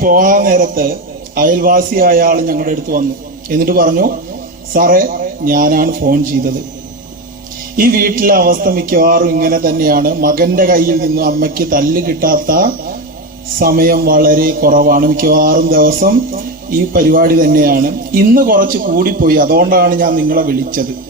പോകാൻ നേരത്ത് അയൽവാസിയായ ആൾ ഞങ്ങളുടെ അടുത്ത് വന്നു. എന്നിട്ട് പറഞ്ഞു സാറേ ഞാനാണ് ഫോൺ ചെയ്തത്. ഈ വീട്ടിലെ അവസ്ഥ മിക്കവാറും ഇങ്ങനെ തന്നെയാണ്. മകന്റെ കയ്യിൽ നിന്ന് അമ്മയ്ക്ക് തല്ല് കിട്ടാത്ത സമയം വളരെ കുറവാണ്. മിക്കവാറും ദിവസം ഈ പരിപാടി തന്നെയാണ്. ഇന്ന് കുറച്ച് കൂടിപ്പോയി. അതുകൊണ്ടാണ് ഞാൻ നിങ്ങളെ വിളിച്ചത്.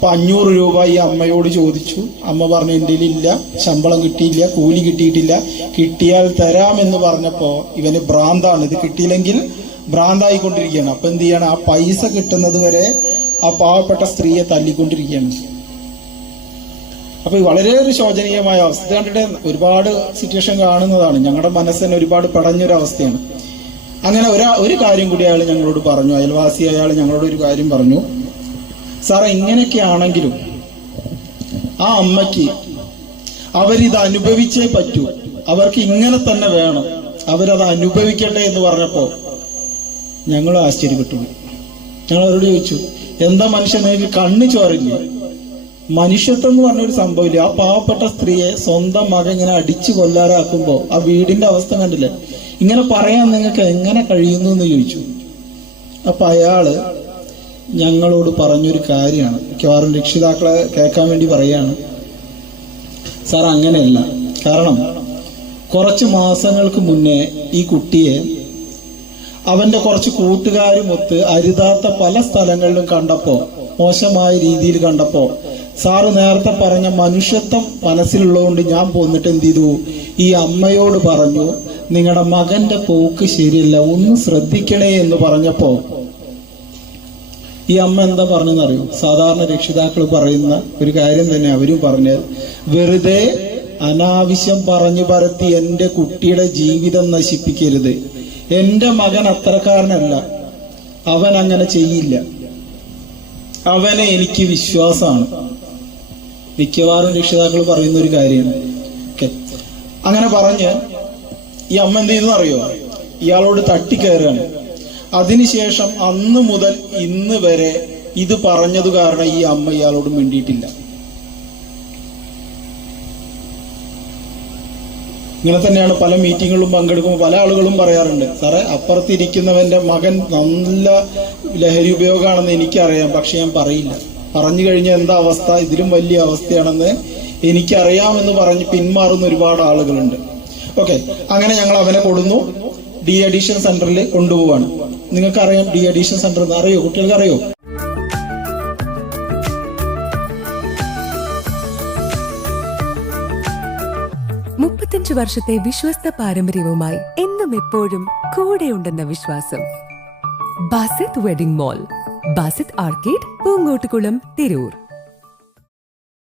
അപ്പൊ അഞ്ഞൂറ് രൂപ ഈ അമ്മയോട് ചോദിച്ചു. അമ്മ പറഞ്ഞു എന്റെ ഇല്ല ശമ്പളം കിട്ടിയില്ല കൂലി കിട്ടിയിട്ടില്ല. കിട്ടിയാൽ തരാമെന്ന് പറഞ്ഞപ്പോ ഇവന് ഭ്രാന്താണ്. ഇത് കിട്ടിയില്ലെങ്കിൽ ഭ്രാന്തായിക്കൊണ്ടിരിക്കുകയാണ്. അപ്പൊ എന്ത് ചെയ്യണം? ആ പൈസ കിട്ടുന്നത് വരെ ആ പാവപ്പെട്ട സ്ത്രീയെ തല്ലിക്കൊണ്ടിരിക്കുകയാണ്. അപ്പൊ വളരെ ഒരു ശോചനീയമായ അവസ്ഥ. കണ്ടിട്ട് ഒരുപാട് സിറ്റുവേഷൻ കാണുന്നതാണ്. ഞങ്ങളുടെ മനസ്സിന് ഒരുപാട് പടഞ്ഞൊരു അവസ്ഥയാണ് അങ്ങനെ ഒരു ഒരു കാര്യം കൂടി അയാൾ ഞങ്ങളോട് പറഞ്ഞു. അയൽവാസി അയാൾ ഞങ്ങളോട് ഒരു കാര്യം പറഞ്ഞു. സാറേ ഇങ്ങനെയൊക്കെ ആണെങ്കിലും ആ അമ്മയ്ക്ക് അവരിത് അനുഭവിച്ചേ പറ്റൂ. അവർക്ക് ഇങ്ങനെ തന്നെ വേണം. അവരത് അനുഭവിക്കട്ടെ എന്ന് പറഞ്ഞപ്പോൾ ഞങ്ങൾ ആശ്ചര്യപ്പെട്ടു. ഞങ്ങൾ അവരോട് ചോദിച്ചു എന്താ നിങ്ങൾക്ക് കണ്ണു ചോറില്ലേ? മനുഷ്യത്വം എന്ന് പറഞ്ഞൊരു സംഭവമില്ല. ആ പാവപ്പെട്ട സ്ത്രീയെ സ്വന്തം മകൻ ഇങ്ങനെ അടിച്ചു കൊല്ലാറാക്കുമ്പോ ആ വീടിന്റെ അവസ്ഥ കണ്ടില്ലേ? ഇങ്ങനെ പറയാൻ നിങ്ങൾക്ക് എങ്ങനെ കഴിയുന്നു എന്ന് ചോദിച്ചു. അപ്പൊ അയാൾ ഞങ്ങളോട് പറഞ്ഞൊരു കാര്യമാണ്. മിക്കവാറും രക്ഷിതാക്കളെ കേൾക്കാൻ വേണ്ടി പറയാണ്. സാർ അങ്ങനെയല്ല. കാരണം കുറച്ച് മാസങ്ങൾക്ക് മുന്നേ ഈ കുട്ടിയെ അവന്റെ കുറച്ച് കൂട്ടുകാരുമൊത്ത് അരുതാത്ത പല സ്ഥലങ്ങളിലും കണ്ടപ്പോ മോശമായ രീതിയിൽ കണ്ടപ്പോ സാറ് നേരത്തെ പറഞ്ഞ മനുഷ്യത്വം മനസ്സിലുള്ളതുകൊണ്ട് ഞാൻ പോന്നിട്ട് എന്ത് ചെയ്തു? ഈ അമ്മയോട് പറഞ്ഞു നിങ്ങളുടെ മകന്റെ പോക്ക് ശരിയല്ല ഒന്ന് ശ്രദ്ധിക്കണേ എന്ന് പറഞ്ഞപ്പോ ഈ അമ്മ എന്താ പറഞ്ഞെന്നറിയോ? സാധാരണ രക്ഷിതാക്കൾ പറയുന്ന ഒരു കാര്യം തന്നെ അവരും പറഞ്ഞത്. വെറുതെ അനാവശ്യം പറഞ്ഞു പരത്തി എന്റെ കുട്ടിയുടെ ജീവിതം നശിപ്പിക്കരുത്. എന്റെ മകൻ അത്രക്കാരനല്ല. അവൻ അങ്ങനെ ചെയ്യില്ല. അവനെ എനിക്ക് വിശ്വാസമാണ്. മിക്കവാറും രക്ഷിതാക്കൾ പറയുന്ന ഒരു കാര്യമാണ്. അങ്ങനെ പറഞ്ഞ് ഈ അമ്മ എന്ത് ചെയ്തെന്നറിയോ? ഇയാളോട് തട്ടിക്കയറുകയാണ്. അതിനുശേഷം അന്ന് മുതൽ ഇന്ന് വരെ ഇത് പറഞ്ഞത് കാരണം ഈ അമ്മ ഇയാളോട് മിണ്ടിയിട്ടില്ല. ഇങ്ങനെ തന്നെയാണ് പല മീറ്റിങ്ങുകളും പങ്കെടുക്കുമ്പോൾ പല ആളുകളും പറയാറുണ്ട് സാറേ അപ്പുറത്തിരിക്കുന്നവന്റെ മകൻ നല്ല ലഹരി ഉപയോഗമാണെന്ന് എനിക്കറിയാം പക്ഷെ ഞാൻ പറയില്ല. പറഞ്ഞു കഴിഞ്ഞാൽ എന്താ അവസ്ഥ? ഇതിലും വലിയ അവസ്ഥയാണെന്ന് എനിക്കറിയാമെന്ന് പറഞ്ഞ് പിന്മാറുന്ന ഒരുപാട് ആളുകളുണ്ട്. ഓക്കെ അങ്ങനെ ഞങ്ങൾ അവനെ കൊടുന്നു. ഡി അഡീഷൻ സെന്ററിൽ കൊണ്ടുപോവാണ്. നിങ്ങൾക്കറിയാം ഡി അഡീഷൻ സെന്റർ എന്ന്. അറിയോ? കുട്ടികൾക്ക് അറിയോ വർഷത്തെ വിശ്വസ്ത പാരമ്പര്യവുമായി എന്നും എപ്പോഴും കൂടെയുണ്ടെന്ന വിശ്വാസം. Basith wedding mall Basith arcade Poonkottukulam Tirur.